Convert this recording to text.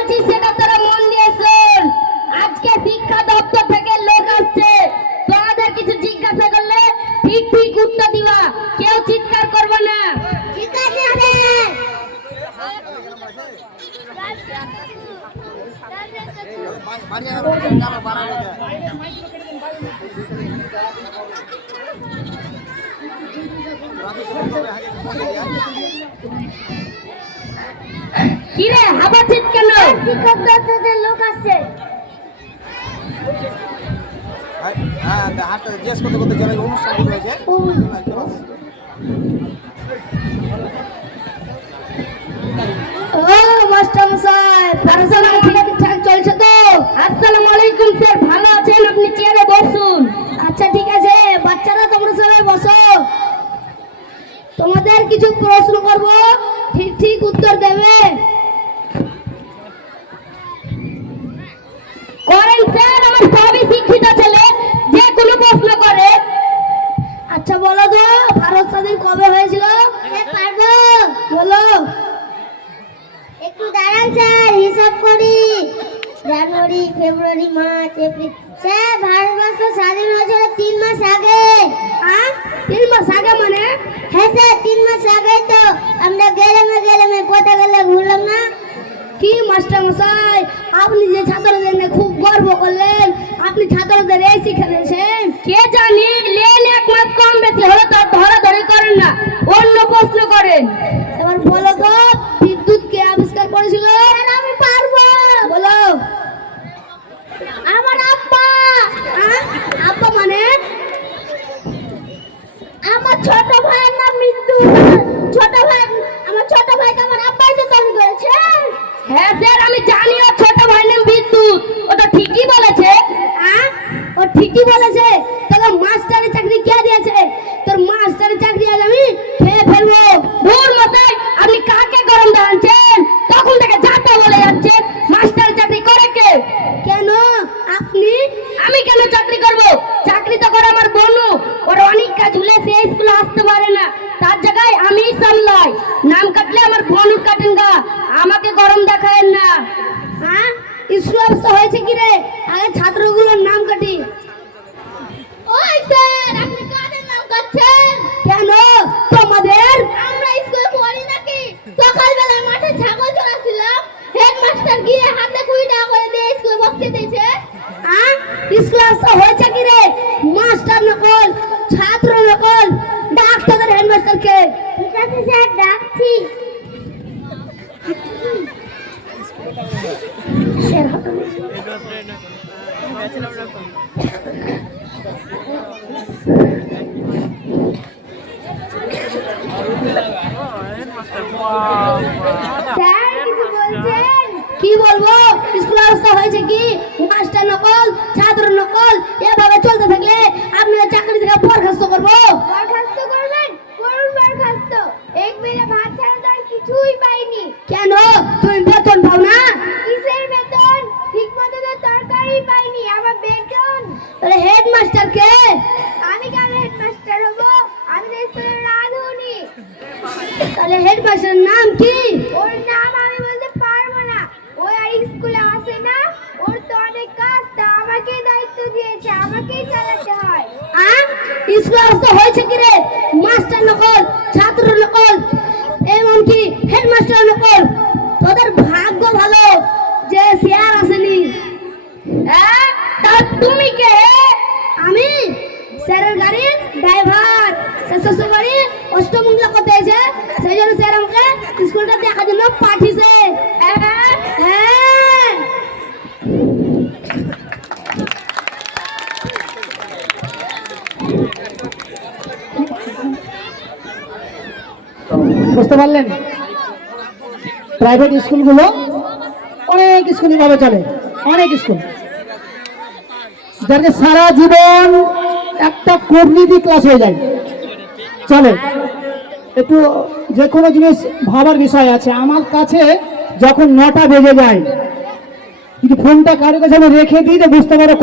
বলছি সেটা তোরা মন দিয়ে শোন। আজকে শিক্ষা দপ্তর থেকে লোক আসছে, তোমাদের কিছু জিজ্ঞাসা করলে ঠিক ঠিক উত্তর দিবা, কেউ চিৎকার করবে না। ঠিক আছে স্যার। কিরে হাবাচ্ছিস কেন? শিক্ষক দপ্তরের লোক আসছে। হ্যাঁ হাটটা জিজ্ঞেস করতে করতে চলে অনুষ্ঠান শুরু হয়েছে। ও মাস্টার মশাই, পড়াশোনা ঠিকঠাক চলছে তো? আসসালামু আলাইকুম স্যার, ভালো আছেন? আপনি চেয়ারে বসুন। আচ্ছা ঠিক আছে, বাচ্চারা তোমরা সবাই বসো। তোমাদের কিছু প্রশ্ন করব, ঠিক ঠিক উত্তর দেবে। করেন স্যার, আমার সবই শিক্ষিত ছেলে, যে কোনো প্রশ্ন করে। আচ্ছা বলো তো, ভারত স্বাধীন কবে হয়েছিল? পারবো, বলো। একটু দাঁড়ান স্যার, হিসাব করি। জানুয়ারি, ফেব্রুয়ারি, মার্চ, এপ্রিল। স্যার ভারতবর্ষ স্বাধীন হয়েছিল 3 মাস আগে। 3 মাস আগে মানে? হ্যাঁ স্যার, 3 মাস আগে তো আমরা গেলামে কোথা গেলে ঘুরলাম না। কি মাস্টার মশাই, আপনি যে ছাত্রদের নিয়ে খুব গর্ব করলেন, আপনি ছাত্রদের এই শিক্ষা দিয়েছেন? কে জানি, লেন এক মাস কম বেশি হলে তো ধরাধরি করেন না, অন্য প্রশ্ন করেন। এবার বলো তো, বিদ্যুৎ কে আবিষ্কার করেছিল? আমি পারবো, বলো। আমার আব্বা। আব্বা মানে? আমার ছোট ভাইয়ের নাম বিদ্যুৎ। ছোট ভাই, আমার ছোট ভাইকে আমার আব্বাই তো তৈরি করেছে। হ্যাঁ স্যার, আমি জানি ওর ছোট ভাই নাম বিদ্যুৎ, ও তো ঠিকই বলেছে। ও ঠিকই বলেছে। তোকে মাস্টারের চাকরি কে দিয়েছে? তোর মাস্টারের চাকরি আজ আমি খেয়ে ফেলবো। দূর মশাই, আপনি কাকে গরম দেখাচ্ছেন? তখন থেকে যাতে বলে যাচ্ছেন, মাস্টার চাকরি করে কে? কেন আপনি? আমি কেন চাকরি করব? চাকরি তো করে আমার বোনু, ওর অনেক কাজ হলে সে স্কুলে আসতে পারে না, তার জায়গায় আমি সামলাই। নাম কাটলে আমার বোনু কাটেন গা, আমাকে গরম দেখায়েন না। স্কুল অবস্থা হয়েছে কি রে? আগে ছাত্রগুলোর নাম কাটি। ওই স্যার, আপনি কাদের নাম কাটছেন? কেন তোমাদের? আমরা স্কুলে পড়ি নাকি? সকালবেলা মাঠে ছাগল চড়াচ্ছিলাম, হেডমাস্টার গিয়ে হাতে 20 টাকা করে দিয়ে স্কুলে বসতে দিয়েছে। স্কুল অবস্থা হয়েছে কি রে? মাস্টার নকল, ছাত্র নকল। ডাক তোদের হেডমাস্টারকে। ঠিক আছে স্যার, ডাকছি। কি বলবো? স্কুল অবস্থা হয়েছে কি? মাস্টার নকল, ছাত্র নকল, এভাবে চলতে থাকলে আপনারা চাকরি থেকে বরখাস্ত করবো। বরখাস্ত করবেন? করুন বরখাস্ত। এক বেলা ভাত ছাড়া তো আর কিছুই পাইনি। কেন? তুমি বেতন পাও না? কিসের বেতন? ঠিকমতো তো তরকারি পাইনি, আবার বেতন? তাহলে হেডমাস্টার কে? আমি কেন হেডমাস্টার হব? আমি তো স্কুলের রাঁধুনি। তাহলে হেডমাস্টারের নাম কি? ওর নাম আমি বলতে পারবো না, ওই আর স্কুলে আসে না, ওর তো অনেক কাজ, তা আমাকেই দায়িত্ব দিয়েছে, আমাকেই চালাতে হয়। স্কুল অবস্থা হয়েছে কি রে? মাস্টার নকল, ছাত্র নকল, এমনকি হেডমাস্টার নকল। তোদের ভাগ্য ভালো যে স্যার আসেনি। তা তুমি কে? আমি স্যারের গাড়ির ড্রাইভার। শ্বশুর বাড়ি অষ্টমঙ্গলা করতে এসে, সেই জন্য স্যার আমাকে স্কুলটা দেখার জন্য পাঠিয়েছে। হ্যাঁ, বুঝতে পারলেন? প্রাইভেট স্কুলগুলো অনেক স্কুল এভাবে চলে, অনেক স্কুল যাকে সারা জীবন একটা কর্মীদি ক্লাস হয়ে যায় চলে। একটু যে কোনো জিনিস ভাবার বিষয় আছে। আমার কাছে যখন 9টা বেজে যায়, যদি ফোনটা কারো কাছে আমি রেখে দিই, বুঝতে পারো